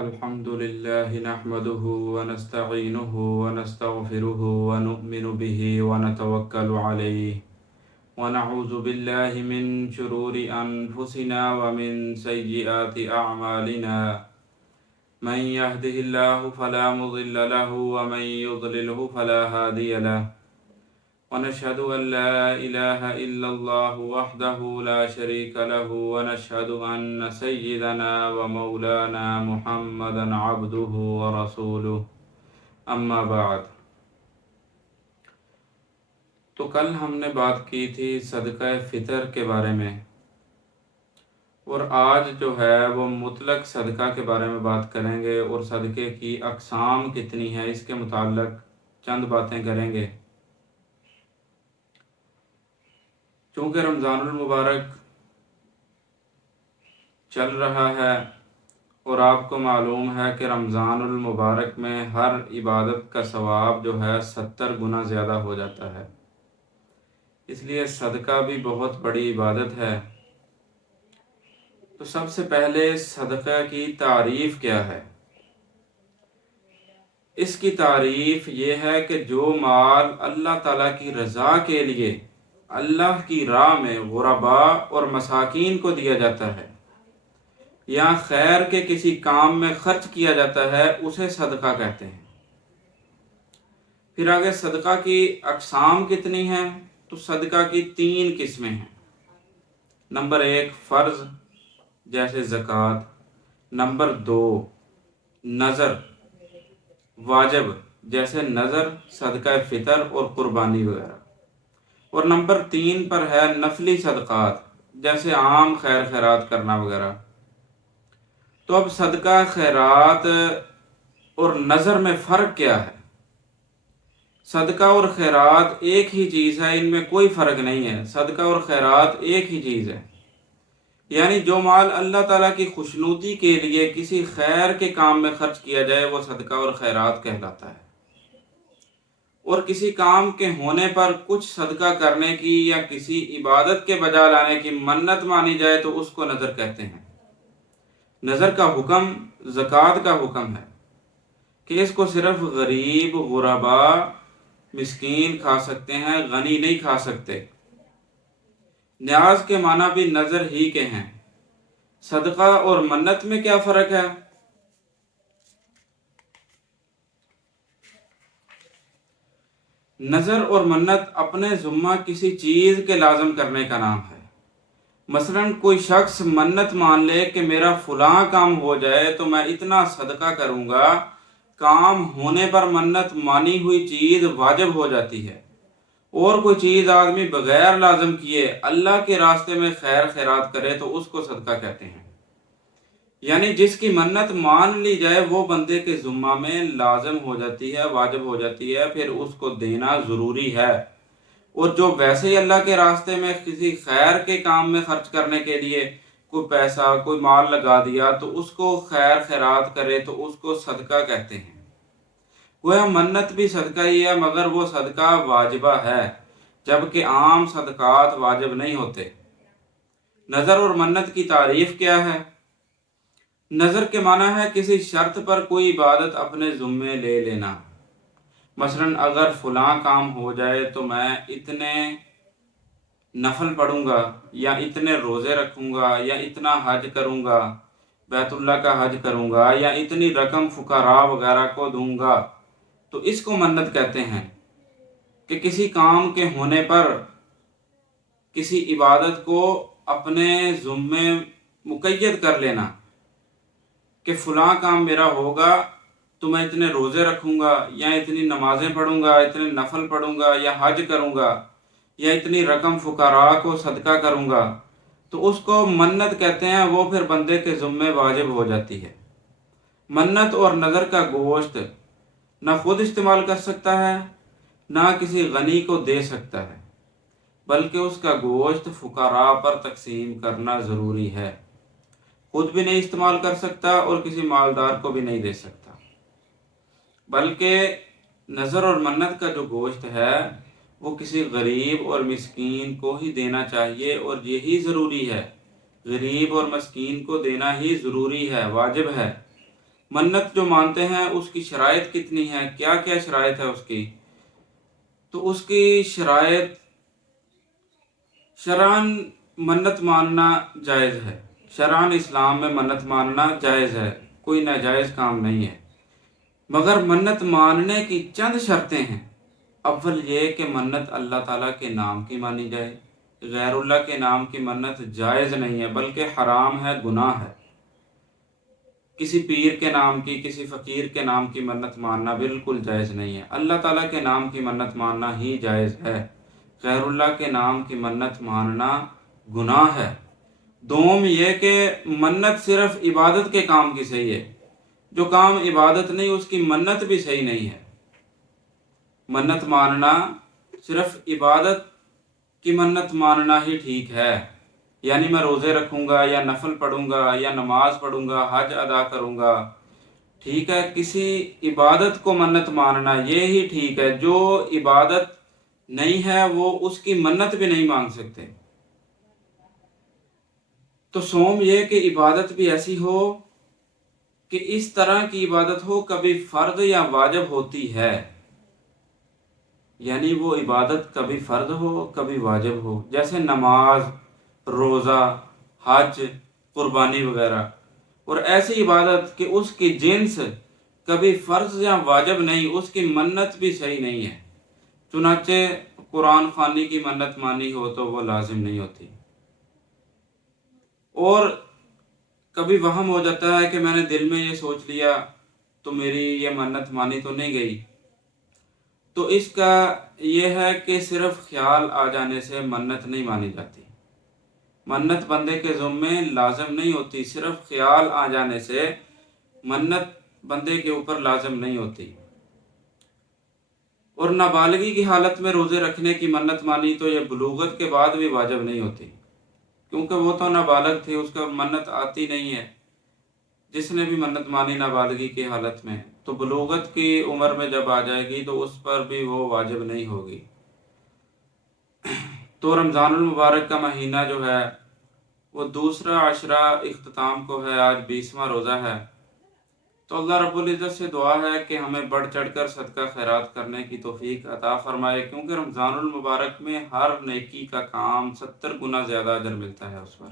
الحمد لله نحمده ونستعينه ونستغفره ونؤمن به ونتوكل عليه ونعوذ بالله من شرور أنفسنا ومن سيئات أعمالنا من يهده الله فلا مضل له ومن يضلله فلا هادي له ونشهد أن لا إله إلا الله وحده لا شريك له ونشهد أن سيدنا ومولانا محمدا عبده ورسوله أما بعد۔ تو کل ہم نے بات کی تھی صدقہ فطر کے بارے میں، اور آج جو ہے وہ مطلق صدقہ کے بارے میں بات کریں گے، اور صدقے کی اقسام کتنی ہیں اس کے متعلق چند باتیں کریں گے۔ چونکہ رمضان المبارک چل رہا ہے اور آپ کو معلوم ہے کہ رمضان المبارک میں ہر عبادت کا ثواب جو ہے 70 گنا زیادہ ہو جاتا ہے، اس لیے صدقہ بھی بہت بڑی عبادت ہے۔ تو سب سے پہلے صدقہ کی تعریف کیا ہے؟ اس کی تعریف یہ ہے کہ جو مال اللہ تعالیٰ کی رضا کے لیے اللہ کی راہ میں غرباء اور مساکین کو دیا جاتا ہے یا خیر کے کسی کام میں خرچ کیا جاتا ہے، اسے صدقہ کہتے ہیں۔ پھر آگے صدقہ کی اقسام کتنی ہیں؟ تو صدقہ کی 3 قسمیں ہیں۔ نمبر 1 فرض جیسے زکوٰۃ، نمبر 2 نذر واجب جیسے نذر، صدقہ فطر اور قربانی وغیرہ، اور نمبر 3 پر ہے نفلی صدقات جیسے عام خیر خیرات کرنا وغیرہ۔ تو اب صدقہ خیرات اور نذر میں فرق کیا ہے؟ صدقہ اور خیرات ایک ہی چیز ہے، ان میں کوئی فرق نہیں ہے۔ صدقہ اور خیرات ایک ہی چیز ہے، یعنی جو مال اللہ تعالیٰ کی خوشنودی کے لیے کسی خیر کے کام میں خرچ کیا جائے وہ صدقہ اور خیرات کہلاتا ہے، اور کسی کام کے ہونے پر کچھ صدقہ کرنے کی یا کسی عبادت کے بجا لانے کی منت مانی جائے تو اس کو نذر کہتے ہیں۔ نذر کا حکم زکوٰۃ کا حکم ہے کہ اس کو صرف غریب، غرباء، مسکین کھا سکتے ہیں، غنی نہیں کھا سکتے۔ نیاز کے معنی بھی نذر ہی کے ہیں۔ صدقہ اور منت میں کیا فرق ہے؟ نذر اور منت اپنے ذمہ کسی چیز کے لازم کرنے کا نام ہے۔ مثلا کوئی شخص منت مان لے کہ میرا فلاں کام ہو جائے تو میں اتنا صدقہ کروں گا، کام ہونے پر منت مانی ہوئی چیز واجب ہو جاتی ہے۔ اور کوئی چیز آدمی بغیر لازم کیے اللہ کے راستے میں خیر خیرات کرے تو اس کو صدقہ کہتے ہیں۔ یعنی جس کی منت مان لی جائے وہ بندے کے ذمہ میں لازم ہو جاتی ہے، واجب ہو جاتی ہے، پھر اس کو دینا ضروری ہے۔ اور جو ویسے ہی اللہ کے راستے میں کسی خیر کے کام میں خرچ کرنے کے لیے کوئی پیسہ، کوئی مال لگا دیا تو اس کو خیر خیرات کرے تو اس کو صدقہ کہتے ہیں۔ گویا منت بھی صدقہ ہی ہے، مگر وہ صدقہ واجبہ ہے، جبکہ عام صدقات واجب نہیں ہوتے۔ نذر اور منت کی تعریف کیا ہے؟ نذر کے معنی ہے کسی شرط پر کوئی عبادت اپنے ذمے لے لینا۔ مثلا اگر فلاں کام ہو جائے تو میں اتنے نفل پڑھوں گا، یا اتنے روزے رکھوں گا، یا اتنا حج کروں گا، بیت اللہ کا حج کروں گا، یا اتنی رقم فقراء وغیرہ کو دوں گا، تو اس کو منت کہتے ہیں کہ کسی کام کے ہونے پر کسی عبادت کو اپنے ذمے مقید کر لینا کہ فلاں کام میرا ہوگا تو میں اتنے روزے رکھوں گا، یا اتنی نمازیں پڑھوں گا، اتنے نفل پڑھوں گا، یا حج کروں گا، یا اتنی رقم فقراء کو صدقہ کروں گا، تو اس کو منت کہتے ہیں۔ وہ پھر بندے کے ذمے واجب ہو جاتی ہے۔ منت اور نذر کا گوشت نہ خود استعمال کر سکتا ہے، نہ کسی غنی کو دے سکتا ہے، بلکہ اس کا گوشت فقراء پر تقسیم کرنا ضروری ہے۔ خود بھی نہیں استعمال کر سکتا اور کسی مالدار کو بھی نہیں دے سکتا، بلکہ نذر اور منت کا جو گوشت ہے وہ کسی غریب اور مسکین کو ہی دینا چاہیے، اور یہی ضروری ہے، غریب اور مسکین کو دینا ہی ضروری ہے، واجب ہے۔ منت جو مانتے ہیں اس کی شرائط کتنی ہے، کیا کیا شرائط ہے اس کی؟ تو اس کی شرائط، شرعاً منت ماننا جائز ہے، شرعاً اسلام میں منت ماننا جائز ہے، کوئی ناجائز کام نہیں ہے، مگر منت ماننے کی چند شرطیں ہیں۔ اول یہ کہ منت اللہ تعالیٰ کے نام کی مانی جائے، غیر اللہ کے نام کی منت جائز نہیں ہے بلکہ حرام ہے، گناہ ہے۔ کسی پیر کے نام کی، کسی فقیر کے نام کی منت ماننا بالکل جائز نہیں ہے، اللہ تعالیٰ کے نام کی منت ماننا ہی جائز ہے، غیر اللہ کے نام کی منت ماننا گناہ ہے۔ دوم یہ کہ منت صرف عبادت کے کام کی صحیح ہے، جو کام عبادت نہیں اس کی منت بھی صحیح نہیں ہے۔ منت ماننا صرف عبادت کی منت ماننا ہی ٹھیک ہے، یعنی میں روزے رکھوں گا یا نفل پڑھوں گا یا نماز پڑھوں گا، حج ادا کروں گا، ٹھیک ہے، کسی عبادت کو منت ماننا یہ ہی ٹھیک ہے۔ جو عبادت نہیں ہے وہ اس کی منت بھی نہیں مانگ سکتے۔ تو سوم یہ کہ عبادت بھی ایسی ہو کہ اس طرح کی عبادت ہو کبھی فرض یا واجب ہوتی ہے، یعنی وہ عبادت کبھی فرض ہو کبھی واجب ہو، جیسے نماز، روزہ، حج، قربانی وغیرہ، اور ایسی عبادت کہ اس کی جنس کبھی فرض یا واجب نہیں، اس کی منت بھی صحیح نہیں ہے۔ چنانچہ قرآن خوانی کی منت مانی ہو تو وہ لازم نہیں ہوتی۔ اور کبھی وہم ہو جاتا ہے کہ میں نے دل میں یہ سوچ لیا تو میری یہ منت مانی تو نہیں گئی، تو اس کا یہ ہے کہ صرف خیال آ جانے سے منت نہیں مانی جاتی، منت بندے کے ذمے لازم نہیں ہوتی، صرف خیال آ جانے سے منت بندے کے اوپر لازم نہیں ہوتی۔ اور نابالغی کی حالت میں روزے رکھنے کی منت مانی تو یہ بلوغت کے بعد بھی واجب نہیں ہوتی، کیونکہ وہ تو نابالغ تھی، اس کا منت آتی نہیں ہے۔ جس نے بھی منت مانی نابالغی کی حالت میں، تو بلوغت کی عمر میں جب آ جائے گی تو اس پر بھی وہ واجب نہیں ہوگی۔ تو رمضان المبارک کا مہینہ جو ہے وہ دوسرا عشرہ اختتام کو ہے، آج 20واں روزہ ہے۔ تو اللہ رب العزت سے دعا ہے کہ ہمیں بڑھ چڑھ کر صدقہ خیرات کرنے کی توفیق عطا فرمائے، کیونکہ رمضان المبارک میں ہر نیکی کا کام 70 گنا زیادہ اجر ملتا ہے اس پر۔